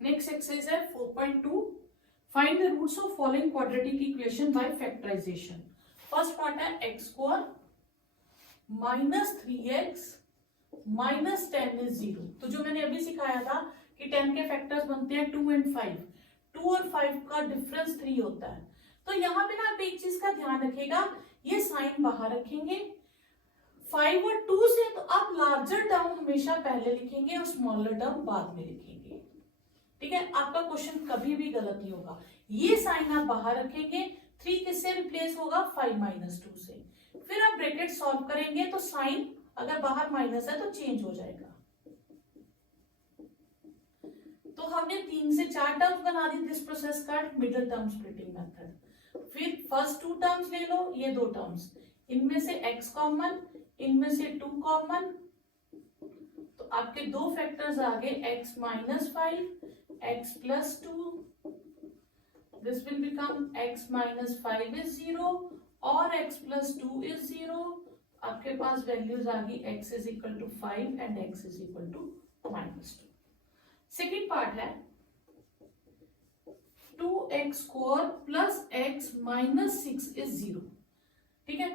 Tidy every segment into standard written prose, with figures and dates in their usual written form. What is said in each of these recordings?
Next exercise है 4.2, find the roots of following quadratic equation by factorisation. First part है x square minus 3x minus 10 is 0। तो जो मैंने अभी सिखाया था कि 10 के फैक्टर्स बनते हैं 2 एंड 5, 2 और 5 का डिफरेंस 3 होता है। तो यहाँ पे ना आप एक चीज का ध्यान रखिएगा, ये साइन बाहर रखेंगे, 5 और 2 से तो आप लार्जर टर्म हमेशा पहले लिखेंगे और स्मॉलर टर्म बाद में लिखेंगे। ठीक है, आपका क्वेश्चन कभी भी गलत नहीं होगा। ये साइन आप बाहर रखेंगे, 3 किससे रिप्लेस होगा 5 माइनस 2 से। फिर आप ब्रैकेट सॉल्व करेंगे तो साइन अगर बाहर माइनस है तो चेंज हो जाएगा। तो हमने 3 से 4 टर्म्स बना दी दिस प्रोसेस का मिडिल टर्म स्प्लिटिंग मेथड। फिर फर्स्ट 2 टर्म्स ले लो, ये 2 टर्म्स, इनमें से x कॉमन, इनमें से 2 कॉमन, तो आपके 2 फैक्टर्स आ गए x minus 5, x plus 2, this will become x minus 5 is 0 और x प्लस 2 इज 0। आपके पास वैल्यूज आ गई x is equal to 5 and x is equal to minus 2। Second part है 2x square plus x minus 6 is 0। ठीक है,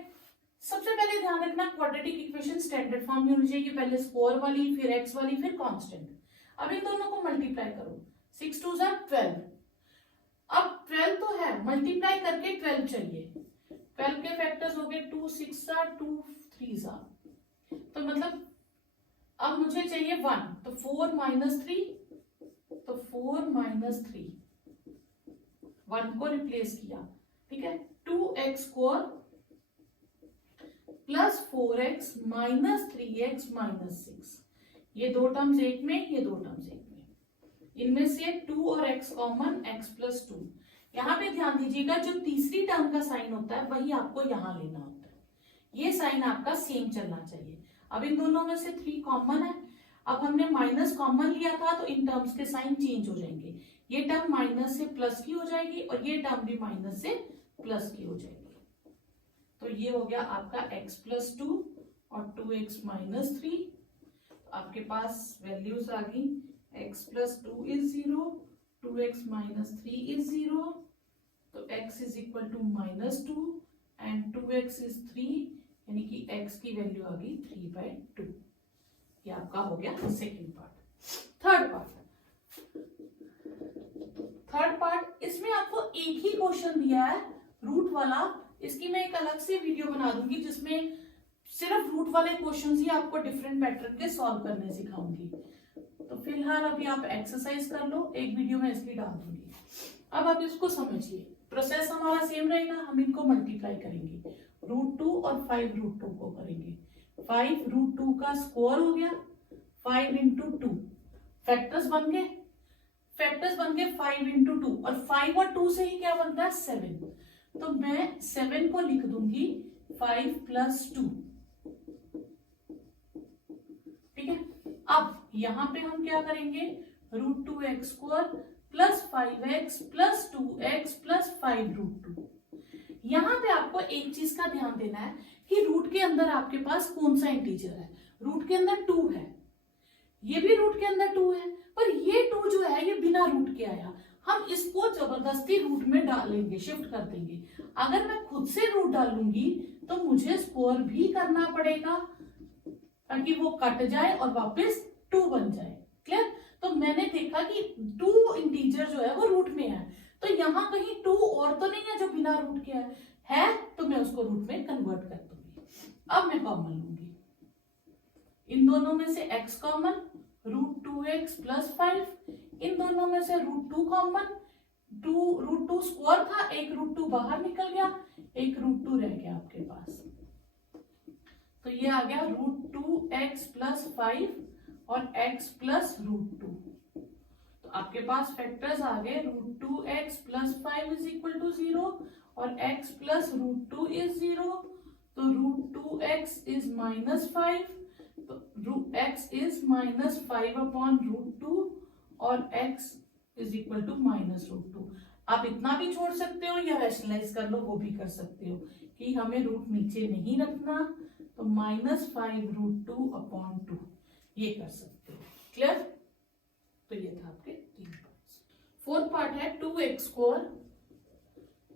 सबसे पहले ध्यान रखना क्वाड्रेटिक इक्वेशन स्टैंडर्ड फॉर्म में होनी चाहिए, पहले स्क्वायर वाली, फिर x वाली, फिर कांस्टेंट। अब इन दोनों को मल्टीप्लाई करो, 6 2 जा 12। अब 12 तो है, मल्टीप्लाई करके 12 चाहिए। 12 के फैक्टर्स हो गए 2 6 जा 2 3 जा, तो मतलब अब मुझे चाहिए 1, तो 4 माइनस 3, तो 4 माइनस 3, 1 को रिप्लेस किया। ठीक है, 2x square plus 4x minus 3x minus 6, ये 2 टर्म्स एक में, ये 2 टर्म्स एक में, इनमें से 2 और x कॉमन, x प्लस 2। यहाँ पे ध्यान दीजिएगा, जो तीसरी टर्म का साइन होता है वही आपको यहाँ लेना होता है, ये साइन आपका सेम चलना चाहिए। अब इन दोनों में से 3 कॉमन है, अब हमने माइनस कॉमन लिया था तो इन टर्म्स के साइन चेंज हो जाएंगे, ये टर्म माइनस से प्लस की हो जाएगी और ये टर्म भी माइनस से प्लस की हो जाएगी। तो ये हो गया आपका x प्लस 2 और 2x माइनस 3। तो आपके पास वैल्यूज आ गई x plus 2 is 0, 2x minus 3 is 0, तो x is equal to minus 2 and 2x is 3, यानी कि x की वैल्यू आ गई 3/2। ये आपका हो गया सेकेंड पार्ट। थर्ड पार्ट इसमें आपको एक ही क्वेश्चन दिया है रूट वाला, इसकी मैं एक अलग से वीडियो बना दूंगी जिसमें सिर्फ रूट वाले क्वेश्चंस ही आपको डिफरेंट पैटर्न के सॉल्व करने सिखाऊंगी। तो फिलहाल अभी आप एक्सरसाइज कर लो, एक वीडियो में इसकी डाल दूंगी। अब आप इसको समझिए, प्रोसेस हमारा सेम रहेगा, हम इनको मल्टीप्लाई करेंगे, √2 और 5 √2 को करेंगे। 5 √2 का स्क्वायर हो गया, 5 इंटू 2, फैक्टर्स बन गए 5 इंटू 2, और 5 और 2 से ही क्या बनता है 7, तो मैं 7 को लिख दूंगी 5 प्लस 2। ठीक है, अब यहां पे हम क्या करेंगे, √2x square plus 5x plus 2x plus 5 √2। यहां पे आपको एक चीज का ध्यान देना है कि रूट के अंदर आपके पास कौन सा इंटीजर है, रूट के अंदर 2 है, ये भी रूट के अंदर 2 है, पर ये 2 जो है ये बिना रूट के आया, हम इसको जबरदस्ती रूट में डालेंगे, शिफ्ट कर देंगे। अगर मैं खुद से रूट डालूंगी तो मुझे स्क्वायर भी करना पड़ेगा ताकि वो कट जाए और वापस 2 बन जाए। क्लियर? तो मैंने देखा कि 2 इंटीजर जो है वो रूट में है, तो यहां कहीं 2 और तो नहीं है जो बिना रूट के है तो मैं उसको रूट में कन्वर्ट कर दूंगी। अब मैं कॉमन लूंगी, इन दोनों में से x कॉमन, √2x प्लस 5, इन दोनों में से √2 कॉमन, √2 स्क्वायर था, एक √2 बाहर निकल गया, एक √2 रह गया आपके पास, तो ये आ गया √2x प्लस 5 और x प्लस √2। तो आपके पास फैक्टर्स आ गए, √2x plus 5 is equal to 0 और x प्लस √2 इज 0, तो √2x इज माइनस 5, तो x इज माइनस 5 अपॉन √2 और x is equal to minus √2। आप इतना भी छोड़ सकते हो या रैशनलाइज कर लो, वो भी कर सकते हो कि हमें रूट नीचे नहीं रखना, तो -5 √2 अपॉन 2 ये कर सकते हो। क्लियर? तो ये था आपके 3 पार्ट। फोर्थ पार्ट है 2x square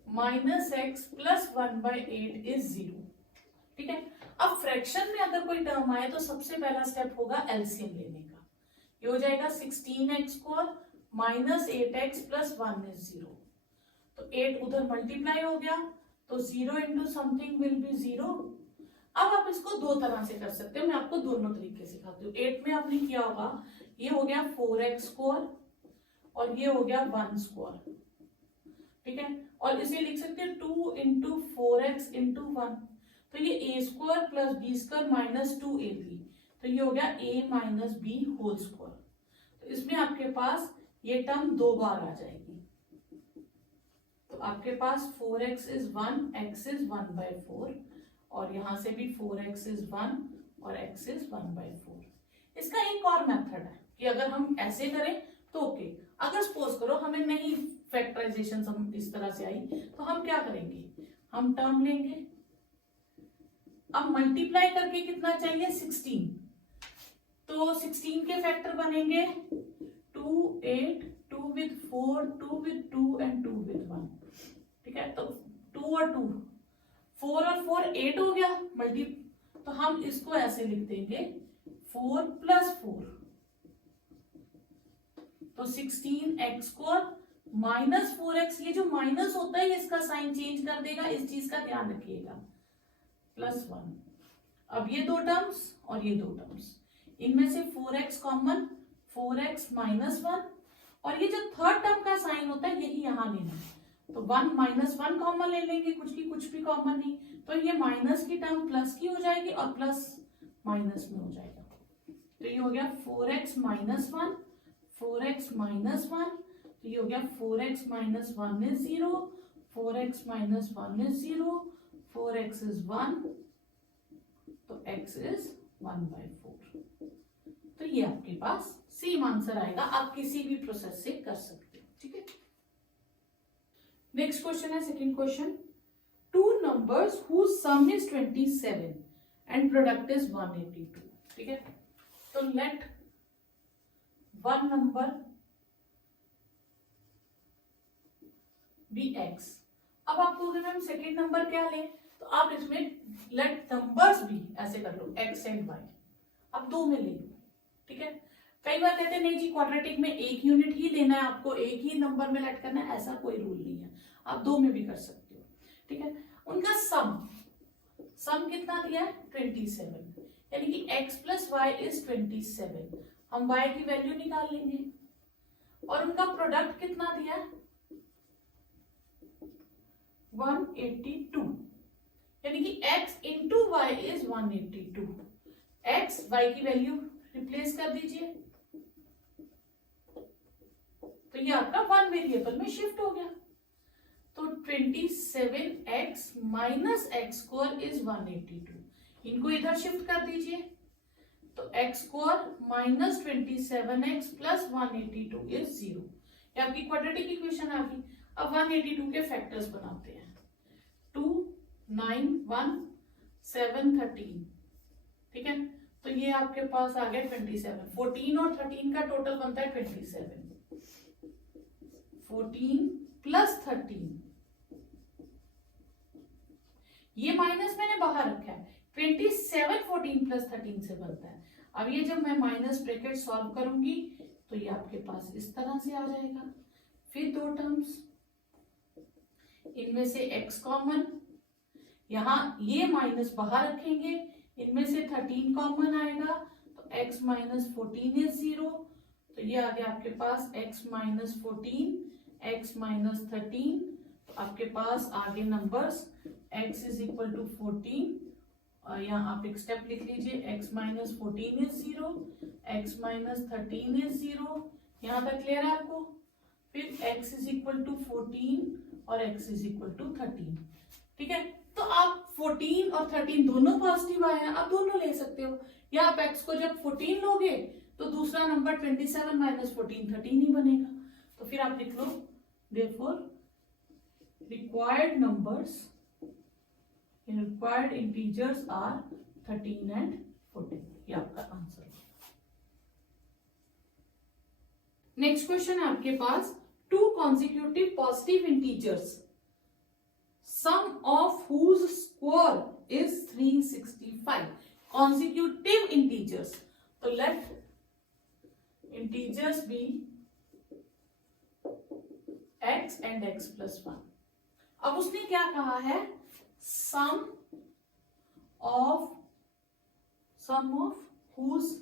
minus x plus 1/8 is 0। ठीक है, अब फ्रैक्शन में अगर कोई टर्म आए तो सबसे पहला स्टेप होगा एलसीएम लेने का। ये हो जाएगा 16x square minus 8x plus 1 is 0। तो 8 उधर मल्टीप्लाई हो गया तो 0 इंटू समथिंग विल बी 0। अब आप इसको दो तरह से कर सकते हो, मैं आपको दोनों तरीके सिखाती हूँ। 8 में आपने किया होगा, ये हो गया 4x स्क्वायर और ये हो गया 1 स्क्वायर। ठीक है, और इसे लिख सकते हैं 2 इंटू 4x इंटू 1। तो ये a square plus b square minus 2ab, तो ये हो गया a minus b whole square. तो इसमें आपके पास ये टर्म दो बार आ जाएगी। तो आपके पास 4x इज 1, x इज 1/4 और यहां से भी 4x इज 1 और x इज 1/4। इसका एक और मेथड है कि अगर हम ऐसे करें तो ओके, अगर सपोज करो हमें नहीं फैक्टराइजेशन हम इस तरह से आई तो हम क्या करेंगे, हम टर्म लेंगे। अब मल्टीप्लाई करके कितना चाहिए 16, तो 16 के फैक्टर बनेंगे 2, 8, 2 with 4, 2 with 2 and 2 with 1। ठीक है, तो 2 और 2, 4 और 4 8 हो गया मल्टी, तो हम इसको ऐसे लिख देंगे 4 प्लस 4, तो 16x स्क्वायर माइनस 4x। ये जो माइनस होता है इसका साइन चेंज कर देगा, इस चीज का ध्यान रखिएगा, प्लस 1। अब ये दो टर्म्स और ये दो टर्म्स, इनमें से 4x कॉमन, 4x माइनस 1, और ये जो थर्ड टर्म का साइन होता है यही यहां लेना है। तो 1 माइनस 1 कॉमन ले लेंगे, कुछ की कुछ भी कॉमन नहीं, तो ये माइनस की टर्म प्लस की हो जाएगी और प्लस माइनस में हो जाएगा। तो ये हो गया 4x माइनस 1, 4x माइनस 1, तो ये हो गया 4x minus 1 is 0, 4x minus 1 is 0, 4x is 1, तो x इज 1/4। तो ये आपके पास सेम आंसर आएगा, आप किसी भी प्रोसेस से कर सकते हो। ठीक है, नेक्स्ट क्वेश्चन है second question, two numbers whose sum is 27 and product is 182। ठीक है, तो let one number be x। अब आपको अगर हम सेकेंड नंबर क्या लें तो आप इसमें लेट नंबर्स भी ऐसे कर लो x एंड y, अब दो में ले लो। ठीक है, कई बार कहते हैं नहीं जी क्वाड्रेटिक में एक यूनिट ही लेना है, आपको एक ही नंबर में लेट करना है, ऐसा कोई रूल नहीं है, आप दो में भी कर सकते हो। ठीक है, उनका सम कितना दिया है 27, यानी कि x प्लस वाई इज 27, हम y की वैल्यू निकाल लेंगे। और उनका प्रोडक्ट कितना दिया है 182, यानी कि x into y is 182। x y की वैल्यू रिप्लेस कर दीजिए, तो ये आपका वन वेरिएबल में शिफ्ट हो गया। तो 27x minus x square is 182, इनको इधर शिफ्ट कर दीजिए, तो x square minus 27x plus 182 is 0। ये आपकी क्वाड्रेटिक इक्वेशन आ गई। अब 182 के फैक्टर्स बनाते हैं, 2, 9, 1, 7, 13। ठीक है, तो ये आपके पास आ गया 27, 14 और 13 का टोटल बनता है 27, 14 प्लस 13, ये माइनस मैंने बाहर रखा है, 27 14 प्लस 13 से बनता है। अब ये जब मैं माइनस ब्रैकेट सॉल्व करूंगी तो ये आपके पास इस तरह से आ जाएगा। फिर दो टर्म्स, इनमें से x कॉमन, यहां ये माइनस बाहर रखेंगे, इनमें से 13 कॉमन आएगा, तो x माइनस 14 इज 0, तो ये आ गया आपके पास x माइनस 14, x माइनस 13, तो आपके पास आगे numbers x is equal to 14, यहाँ आप एक स्टेप लिख लीजिए, x minus 14 is 0, x minus 13 is 0, यहाँ तक क्लियर है आपको। फिर x इज इक्वल टू 14 और x इज इक्वल टू 13। ठीक है, तो आप 14 और 13 दोनों पॉजिटिव आए हैं, आप दोनों ले सकते हो, या आप x को जब 14 लोगे तो दूसरा नंबर 27 माइनस 14 13 ही बनेगा। तो फिर आप लिख लो therefore required numbers in required integers are 13 and 14। ये आपका आंसर है। नेक्स्ट क्वेश्चन है आपके पास two consecutive positive integers, sum of whose square is 365. Consecutive integers. So let integers be x and x plus 1. अब उसने क्या कहा है, sum of whose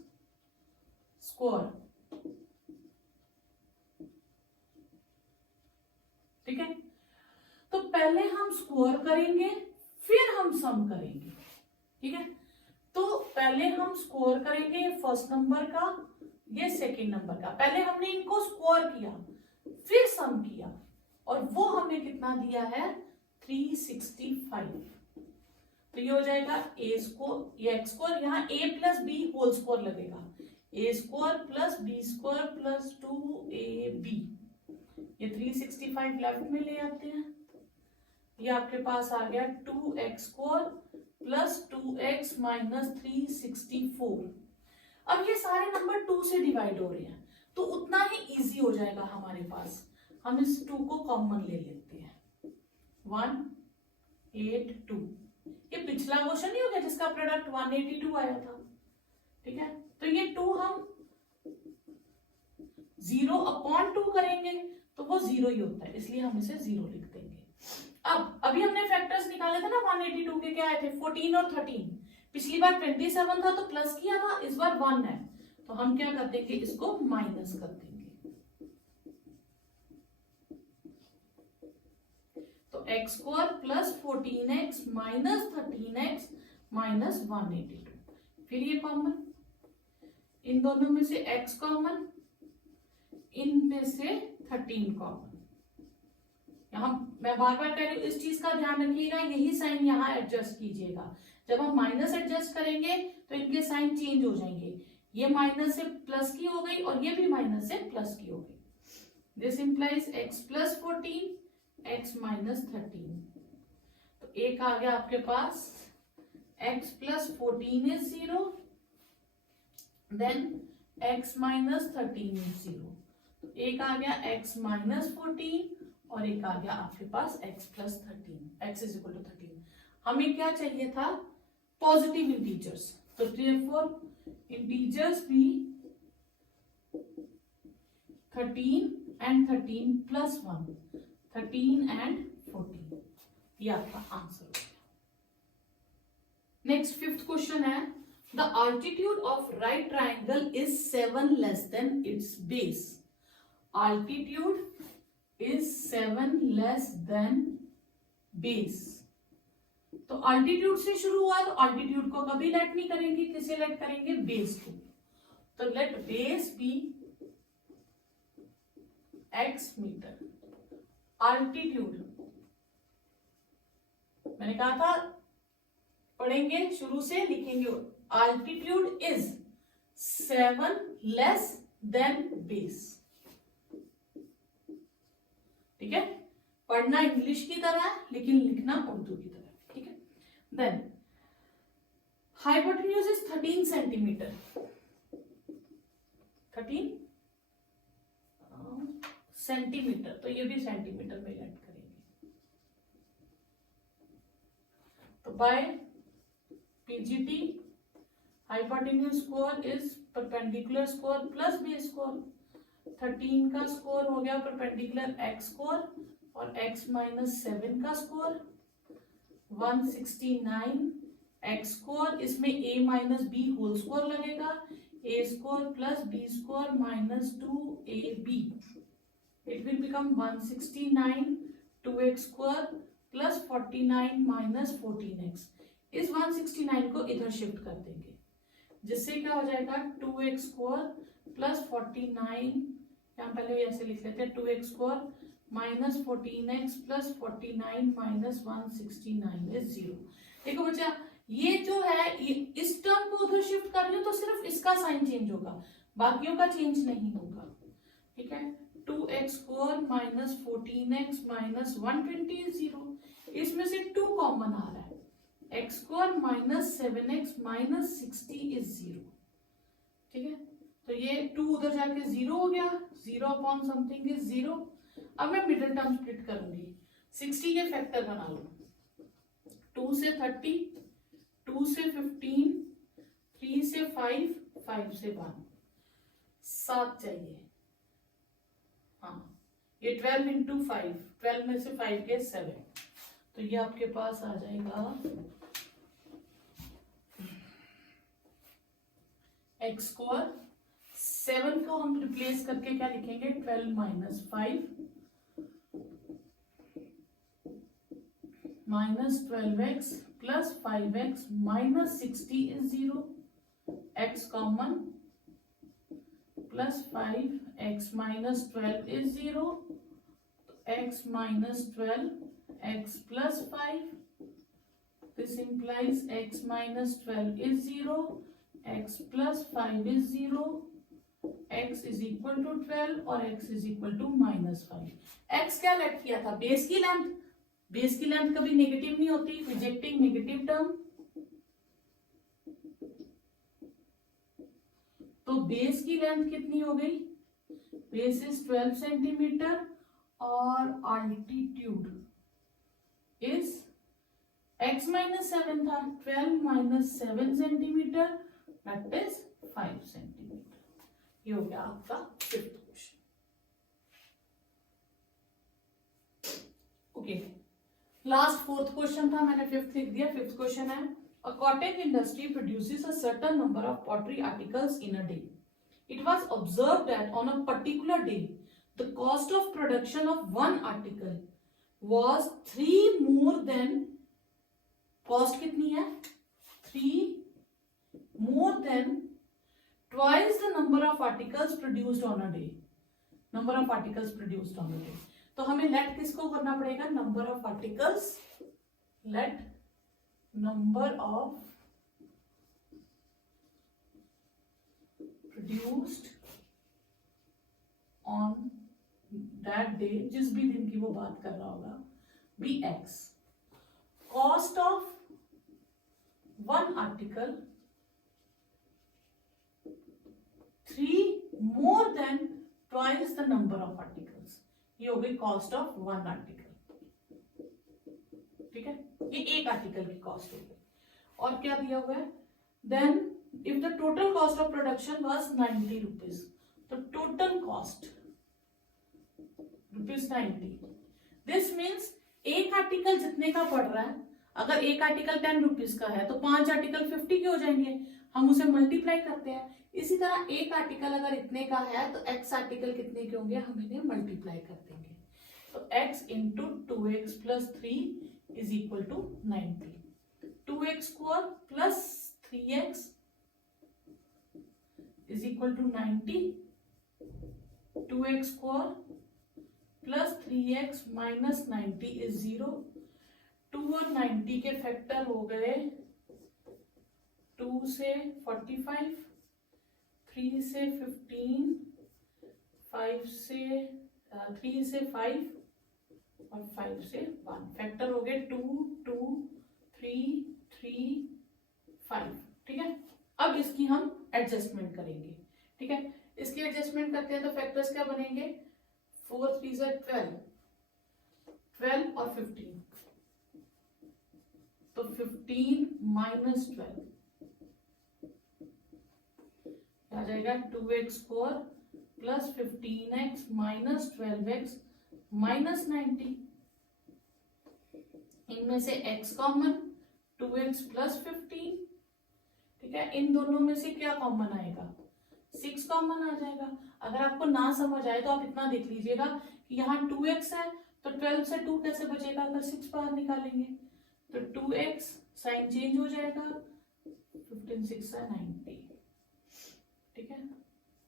square. ठीक है, तो पहले हम स्कोर करेंगे फिर हम सम करेंगे. ठीक है, तो पहले हम स्कोर करेंगे फर्स्ट नंबर का, ये सेकंड नंबर का. पहले हमने इनको स्कोर किया फिर सम किया और वो हमने कितना दिया है 365. तो ये हो जाएगा ए स्कोर, ये एक्स स्कोर, यहाँ A plus B whole square लगेगा, A square plus B square plus 2ab. ये 365 लेफ्ट में ले आते हैं, ये आपके पास आ गया 2x square plus 2x minus 364. अब ये सारे नंबर 2 से डिवाइड हो रहे हैं तो उतना ही इजी हो जाएगा हमारे पास. हम इस 2 को कॉमन ले लेते हैं. 182. ये पिछला क्वेश्चन नहीं हो गया जिसका प्रोडक्ट 182 आया था. ठीक है, तो ये 2 हम 0/2 करेंगे तो वो 0 ही होता है, इसलिए हम इसे 0 लिख देंगे. अब अभी हमने फैक्टर्स निकाले थे ना 182 के, क्या आए थे 14 और 13. पिछली बार 27 था तो प्लस किया था, इस बार 1 है तो हम क्या कर देंगे, इसको माइनस कर देंगे. तो x square plus 14x minus 13x minus 182. फिर ये कॉमन, इन दोनों में से x कॉमन, इनमें से 13 कॉमन. यहाँ मैं बार बार कह रही हूँ, इस चीज का ध्यान रखिएगा, यही साइन यहाँ एडजस्ट कीजिएगा. जब हम माइनस एडजस्ट करेंगे तो इनके साइन चेंज हो जाएंगे. ये माइनस से प्लस की हो गई और ये भी माइनस से प्लस की हो गई. This implies x plus 14 x minus 13. तो एक आ गया आपके पास x plus 14 is 0, then x minus 13 is 0. एक आ गया x माइनस 14 और एक आ गया आपके पास x plus 13. x is equal to 13. हमें क्या चाहिए था, पॉजिटिव इंटीजर्स. तो देयरफॉर इंटीजर्स भी 13 एंड 13 प्लस 1, 13 एंड 14. ये आपका आंसर हो गया. नेक्स्ट 5th क्वेश्चन है, the altitude of right triangle is 7 less than its base. Altitude is 7 less than base. तो altitude से शुरू हुआ तो altitude को कभी लेट नहीं करेंगे, किसे लेट करेंगे, बेस को. तो let base be x metre. altitude मैंने कहा था पढ़ेंगे, शुरू से लिखेंगे. altitude is 7 less than base. ठीक है, पढ़ना इंग्लिश की तरह है लेकिन लिखना उर्दू की तरह. ठीक है, then hypotenuse is 13 centimetre. 13 centimetre, तो ये भी सेंटीमीटर में लेट करेंगे. तो by PGT hypotenuse square is perpendicular square plus b square. 13 का स्क्वायर हो गया परपेंडिकुलर एक्स स्क्वायर और x माइनस 7 का स्क्वायर 169 एक्स स्क्वायर. इसमें a minus b whole square लगेगा, a square plus b square minus 2ab. It will become 169 2x square plus 49 minus 14x. इस 169 को इधर शिफ्ट कर देंगे जिससे क्या हो जाएगा 2x स्क्वायर प्लस 49, यहाँ पहले ऐसे लिख लेते हैं 2x square minus 14x plus 49 minus 169 is 0. देखो बच्चा, ये जो है इस टर्म को उधर शिफ्ट कर रही हो तो सिर्फ इसका साइन चेंज होगा, बाकियों का चेंज नहीं होगा. ठीक है, 2x square minus 14x minus 120 is 0. इसमें से 2 कॉमन आ रहा है, x square minus 7x minus 60 is 0. ठीक है, तो ये 2 उधर जाके 0 हो गया, 0 अपॉन समथिंग इज 0. अब मैं मिडिल टर्म स्प्लिट करूंगी, 60 के फैक्टर बना लो, 2 से 30, 2 से 15, 3 से 5, 5 से 1, 7 चाहिए। हाँ, ये 12 इंटू 5, 12 में से 5 के 7, तो ये आपके पास आ जाएगा एक्स स्क्वायर। 7 को हम रिप्लेस करके क्या लिखेंगे, 12 minus 5 minus 12x plus 5x minus 60 is 0, x common, plus 5x minus 12 is 0, x minus 12 x plus 5, this implies x minus 12 is 0, x plus 5 is 0, x is equal to 12 और x is equal to minus 5। x क्या let किया था, base की length, base की length कभी negative नहीं होती, rejecting negative term. तो बेस की लेंथ कितनी हो गई, बेस इज 12 सेंटीमीटर और अल्टीट्यूड इज x माइनस 7 था, 12 minus 7 centimetre that is 5 centimetre. ये हो गया आपका fifth question. Okay, last fourth question था, मैंने फिफ्थ लिख दिया। फिफ्थ क्वेश्चन है, a cottage industry produces a certain number of pottery articles in a day. It was observed that on a particular day the cost of production of one article was 3 more than, cost कितनी है, 3 more than twice the number of articles produced on a day, number of articles produced on a day। तो हमें late किसको करना पड़ेगा, number of articles, let number of produced on that day, जिस भी दिन की वो बात कर रहा होगा, be x. Cost of one article 3 more than twice the number of articles, ये हो गई कॉस्ट ऑफ वन आर्टिकल। ठीक है, ये एक आर्टिकल की कॉस्ट हो गई। और क्या दिया हुआ है, then if the total cost of production was 90 rupees, तो टोटल कॉस्ट ₹90। दिस मीन्स एक आर्टिकल जितने का पड़ रहा है, अगर एक आर्टिकल 10 रुपीज का है तो 5 आर्टिकल 50 के हो जाएंगे, हम उसे मल्टीप्लाई करते हैं। इसी तरह एक आर्टिकल अगर इतने का है तो x आर्टिकल कितने के होंगे, हम इन्हें मल्टीप्लाई कर देंगे। तो x into 2x plus 3 is equal to 90, 2x square plus 3x is equal to 90, 2x square plus 3x minus 90 is 0। 2 और 90 के फैक्टर हो गए 2 से 45, 3 से 15, 3 से 5 और 5 से 1, फैक्टर हो गए 2, 2, 3, 3, 5। ठीक है, अब इसकी हम एडजस्टमेंट करेंगे। ठीक है, इसकी एडजस्टमेंट करते हैं तो फैक्टर्स क्या बनेंगे, 4 3 से 12, 12 और 15, तो 15 माइनस 12 आ जाएगा 2x square plus 15x minus 12x minus 90। इनमें से x कॉमन, 2x प्लस 15। ठीक है, इन दोनों में से क्या कॉमन आएगा, 6 कॉमन आ जाएगा। अगर आपको ना समझ आए तो आप इतना देख लीजिएगा कि यहाँ 2x है तो 12 से 2 कैसे बचेगा, अगर 6 बाहर निकालेंगे तो 2x साइन चेंज हो जाएगा, 15 6 है 90। ठीक है,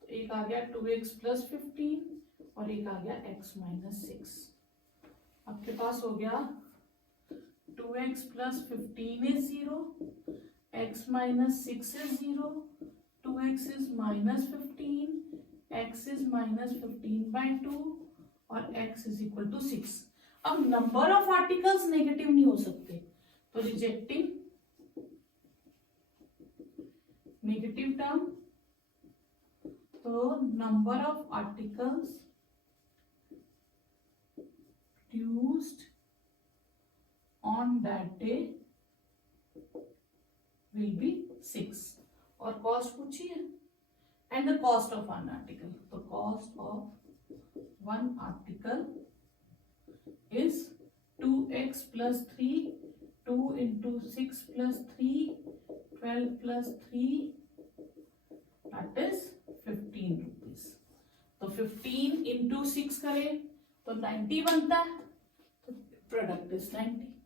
तो एक आ गया 2x प्लस 15 और एक आ गया x माइनस 6। आपके पास हो गया 2x plus 15 is 0, x minus 6 is 0, 2x is minus 15, x is minus 15/2 और x is equal to 6। अब नंबर ऑफ आर्टिकल्स नेगेटिव नहीं हो सकते, तो रिजेक्टिंग नेगेटिव टर्म, तो number of articles produced on that day will be 6. और cost पूछी है and the cost of one article. तो cost of one article is 2x plus 3, 2 into 6 plus 3, 12 plus 3, that is 15 rupees. तो 15 into 6 करें तो 90 बनता है, तो प्रोडक्ट इज 90.